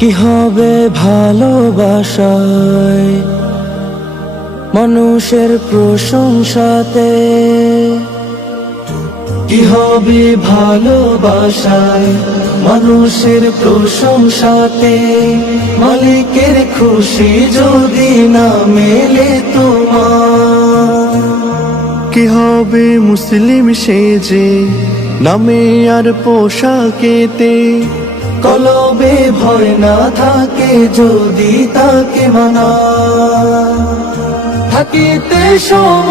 কি হবে ভালোবাসায় মানুষের প্রশংসাতে, কি হবে ভালোবাসায় মানুষের প্রশংসাতে, মালিকের খুশি যদি না মেলে তোমার। কি হবে মুসলিম সেজে নামে আর পোশাকেতে, কলবে ভয় না থাকে যদি তাকে মানা। থাকিতে সময়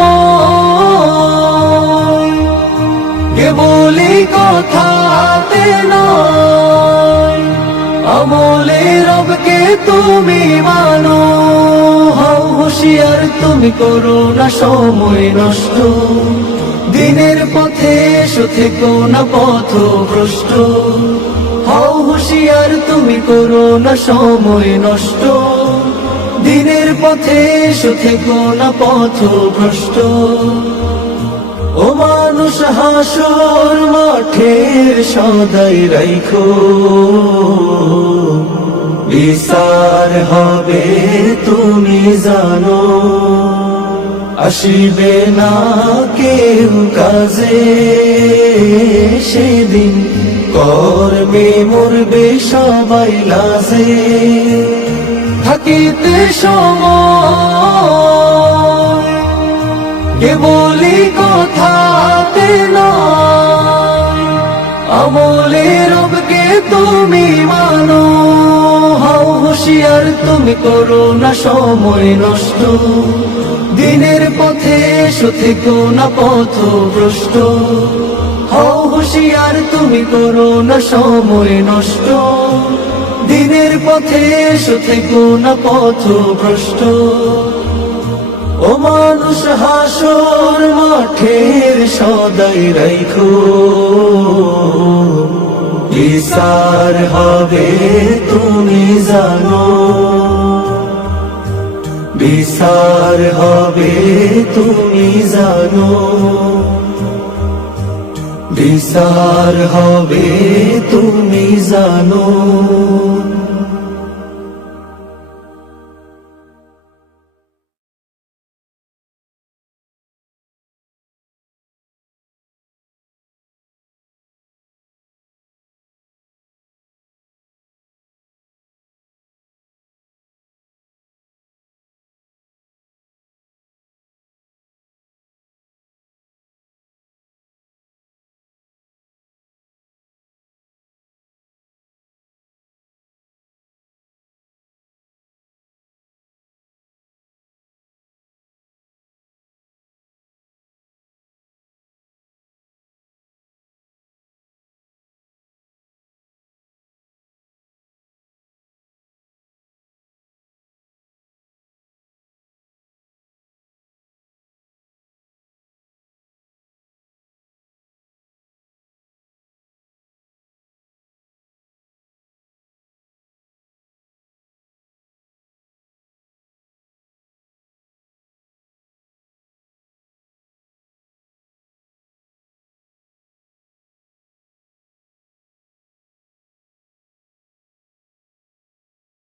কেবলই কথাতে নয়, আমলে রবকে তুমি মানো। হও হুঁশিয়ার তুমি করো না সময় নষ্ট, দিনের পথে এসো থেকো না পথভ্রষ্ট। হও হুঁশিয়ার তুমি করো না সময় নষ্ট, দিনের পথে এসো থেকো না পথভ্রষ্ট। ও মানুষ হাসর মাঠের সদাই রাইখো, বিচার হবে তুমি জানো। আসিবে না কেউ কাজে সেদিন, কর্মে মরবে সবাই লাজে। থাকিতে সময় কেবলই কথাতে নয়, আমলে রবকে তুমি মানো। হও হুঁশিয়ার তুমি করো না সময় নষ্ট, দিনের পথে এসো থেকো না পথভ্রষ্ট। হও হুঁশিয়ার তুমি করো না সময় নষ্ট, দিনের পথে এসো থেকো না পথভ্রষ্ট। ও মানুষ হাসর মাঠের সদাই রাইখো, বিচার হবে তুমি জানো। বিচার হবে তুমি জানো, বিচার হবে তুমি জানো।